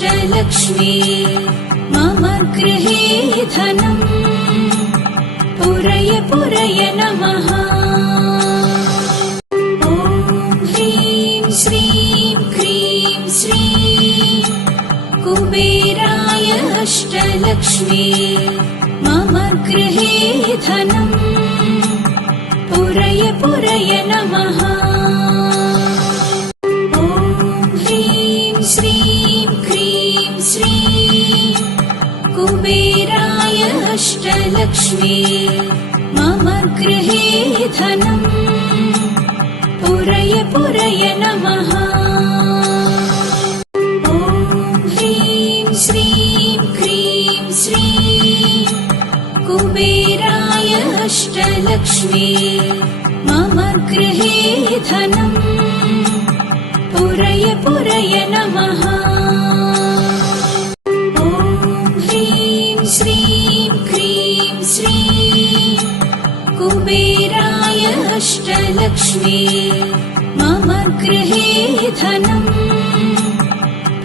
अष्टलक्ष्मी मम गृहे धनम् पुरय पुरय नमः। ॐ ह्रीं श्रीं क्रीं श्रीं कुबेराय अष्टलक्ष्मी मम गृहे धनम् पुरय पुरय नमः। ॐ ह्रीं श्रीं क्रीं श्रीं कुबेराय अष्टलक्ष्मी मम गृहे धनम् पुरय पुरय नमः। ॐ ह्रीं श्रीं क्रीं श्रीं कुबेराय अष्टलक्ष्मी मम गृहे धनम् पुरय पुरय नमः। ॐ ह्रीं श्रीं क्रीं श्रीं कुबेराय अष्टलक्ष्मी मम गृहे धनम्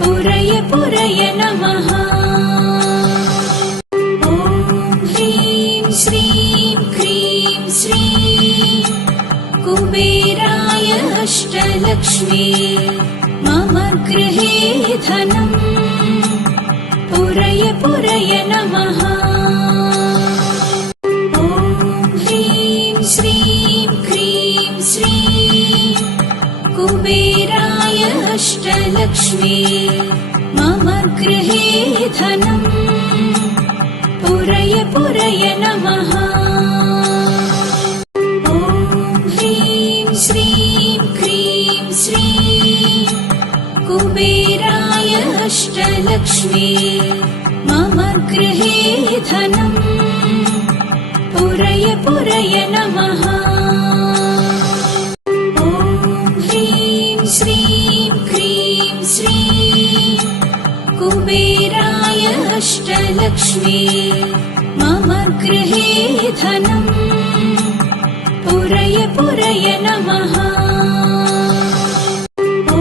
पुरय पुरय नमः। ॐ ह्रीं श्रीं क्रीं श्रीं कुबेराय अष्टलक्ष्मी मम गृहे धनम् पुरय पुरय नमः। ॐ ह्रीं श्रीं क्रीं श्रीं कुबेराय अष्टलक्ष्मी मम गृहे धनम् पुरय पुरय नमः। ॐ ह्रीं श्रीं क्रीं श्रीं कुबेराय अष्टलक्ष्मी मम गृहे धनम् पुरय पुरय नमः। ॐ ह्रीं श्रीं क्रीं श्रीं कुबेराय अष्टलक्ष्मी मम गृहे धनम् पुरय पुरय नमः। ॐ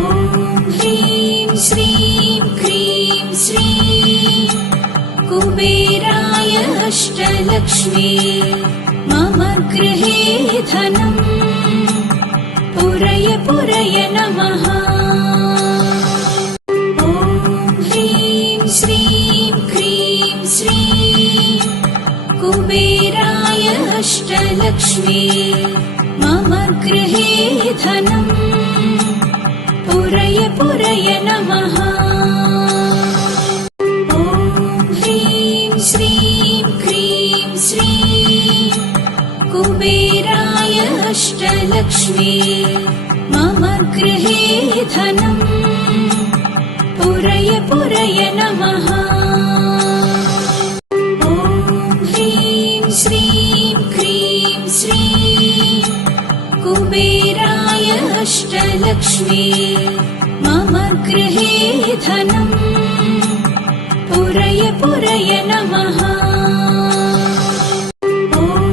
ह्रीं श्रीं क्रीं श्रीं कुबेराय अष्टलक्ष्मी मम गृहे धनम् पुरय पुरय नमः। ॐ ह्रीं श्रीं क्रीं श्रीं कुबेराय अष्टलक्ष्मी मम गृहे धनम् पुरय पुरय नमः। ॐ ह्रीं श्रीं क्रीं श्रीं कुबेराय अष्टलक्ष्मी मम गृहे धनम् पुरय पुरय नमः। ॐ ह्रीं श्रीं क्रीं श्रीं कुबेराय अष्टलक्ष्मी मम गृहे धनम् पुरय पुरय नमः। ॐ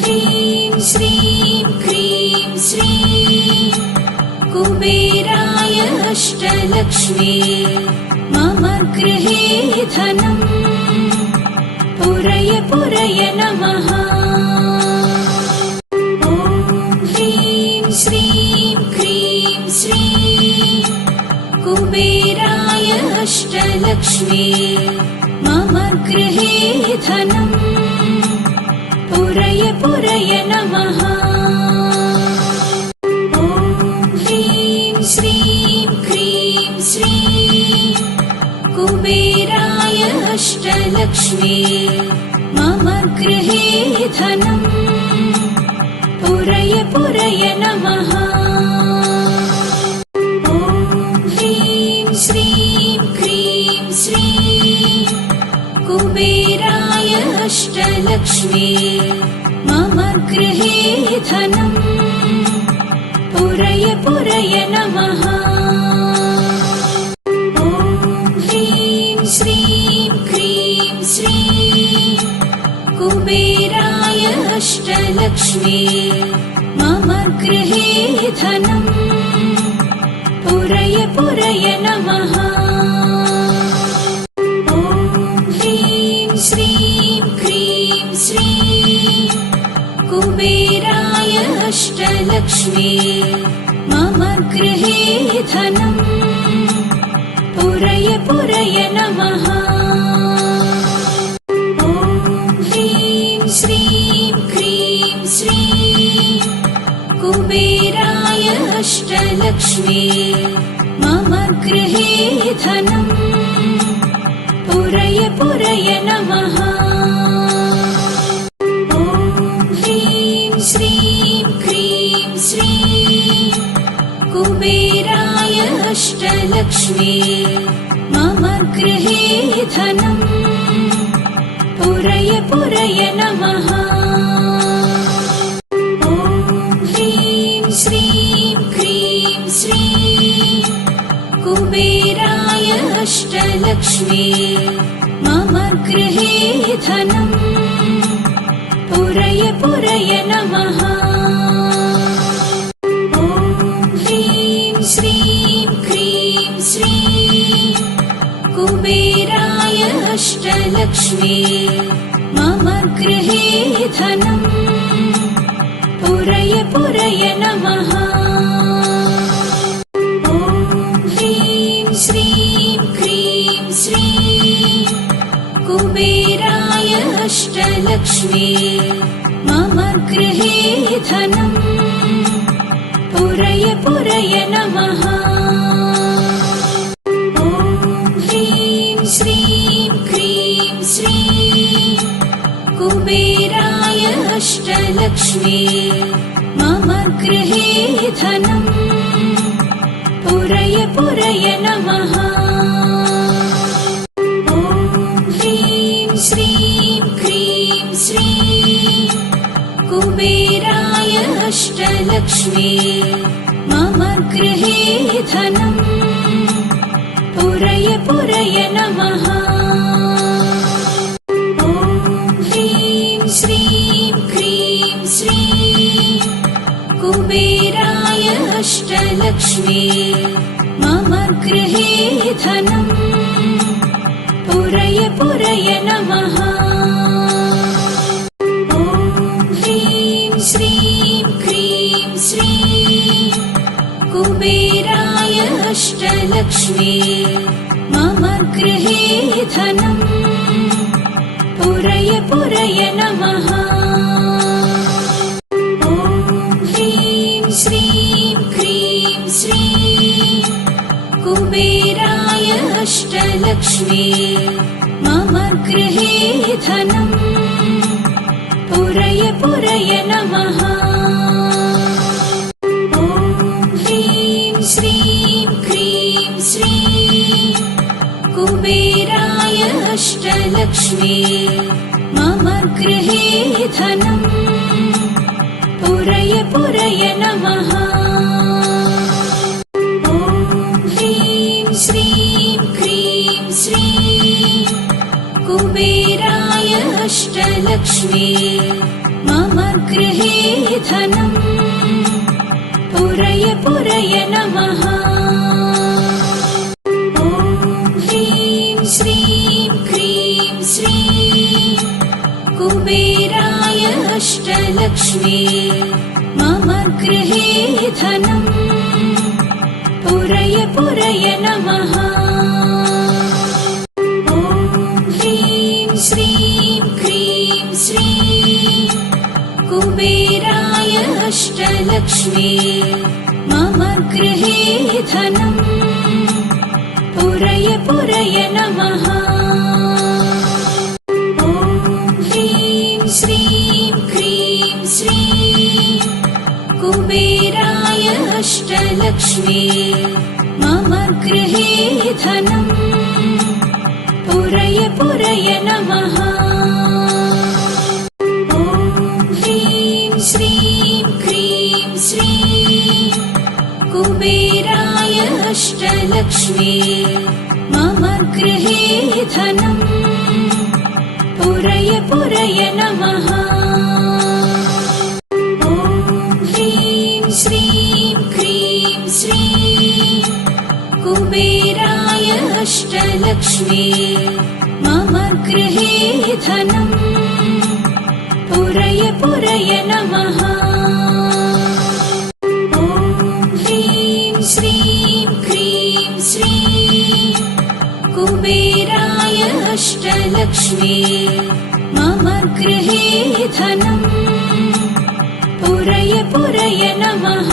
ह्रीं श्रीं क्रीं श्रीं कुबेराय अष्टलक्ष्मी मम गृहे धनम् पुरय पुरय नमः। ॐ ह्रीं श्रीं क्रीं श्रीं कुबेराय अष्टलक्ष्मी मम गृहे धनम् पुरय पुरय नमः। ॐ ह्रीं श्रीं क्रीं श्रीं कुबेराय अष्टलक्ष्मी मम गृहे धनम् पुरय पुरय नमः। ॐ ह्रीं श्रीं क्रीं श्रीं कुबेराय अष्टलक्ष्मी मम गृहे धनम् पुरय पुरय नमः। ॐ ह्रीं श्रीं क्रीं श्रीं कुबेराय अष्टलक्ष्मी मम गृहे धनम् पुरय पुरय नमः। श्रीं क्रीं श्रीं कुबेराय अष्टलक्ष्मी मम गृहे धनं पुरय पुरय नमः। ॐ ह्रीं श्रीं क्रीं श्रीं कुबेराय अष्टलक्ष्मी मम गृहे धनं पुरय पुरय नमः। ॐ ह्रीं श्रीं क्रीं श्रीं कुबेराय अष्टलक्ष्मी मम गृहे धनं पुरय पुरय नमः। ॐ ह्रीं श्रीं क्रीं श्रीं कुबेराय अष्टलक्ष्मी मम गृहे धनं पुरय पुरय नमः। ॐ ह्रीं श्रीं क्रीं श्रीं कुबेराय अष्टलक्ष्मी मम गृहे धनं पुरय पुरय नमः। ॐ ह्रीं श्रीं क्रीं श्रीं कुबेराय अष्टलक्ष्मी मम गृहे धनं पुरय पुरय नमः। ॐ ह्रीं श्रीं क्रीं श्रीं कुबेराय अष्टलक्ष्मी मम गृहे धनं पुरय पुरय नमः। ॐ ह्रीं श्रीं क्रीं श्रीं कुबेराय अष्टलक्ष्मी मम गृहे धनं पुरय पुरय नमः। ॐ ह्रीं श्रीं क्रीं श्रीं कुबेराय अष्टलक्ष्मी मम गृहे धनं पुरय पुरय नमः। ॐ ह्रीं श्रीं क्रीं श्रीं कुबेराय अष्टलक्ष्मी मम गृहे धनं पुरय पुरय नमः। ॐ ह्रीं श्रीं क्रीं श्रीं कुबेराय अष्टलक्ष्मी मम गृहे धनं पुरय पुरय नमः। ॐ ह्रीं श्रीं क्रीं श्रीं कुबेराय अष्टलक्ष्मी मम गृहे धनं पुरय पुरय नमः। ॐ ह्रीं श्रीं क्रीं श्रीं कुबेराय अष्टलक्ष्मी मम गृहे धनं पुरय पुरय नमः। ॐ ह्रीं श्रीं क्रीं श्रीं कुबेराय अष्टलक्ष्मी मम गृहे धनं पुरय पुरय नमः। ॐ ह्रीं श्रीं क्रीं श्रीं कुबेराय अष्टलक्ष्मी मम गृहे धनं पुरय पुरय नमः। ॐ ह्रीं श्रीं क्रीं श्रीं कुबेराय अष्टलक्ष्मी मम गृहे धनं पुरय पुरय नमः। ॐ ह्रीं श्रीं क्रीं श्रीं कुबेराय अष्टलक्ष्मी मम गृहे धनं पुरय पुरय नमः। ॐ ह्रीं श्रीं क्रीं श्रीं कुबेराय अष्टलक्ष्मी मम गृहे धनम् पुरय पुरय नमः। ॐ ह्रीं श्रीं क्रीं श्रीं कुबेराय अष्टलक्ष्मी मम गृहे धनम् पुरय पुरय नमः।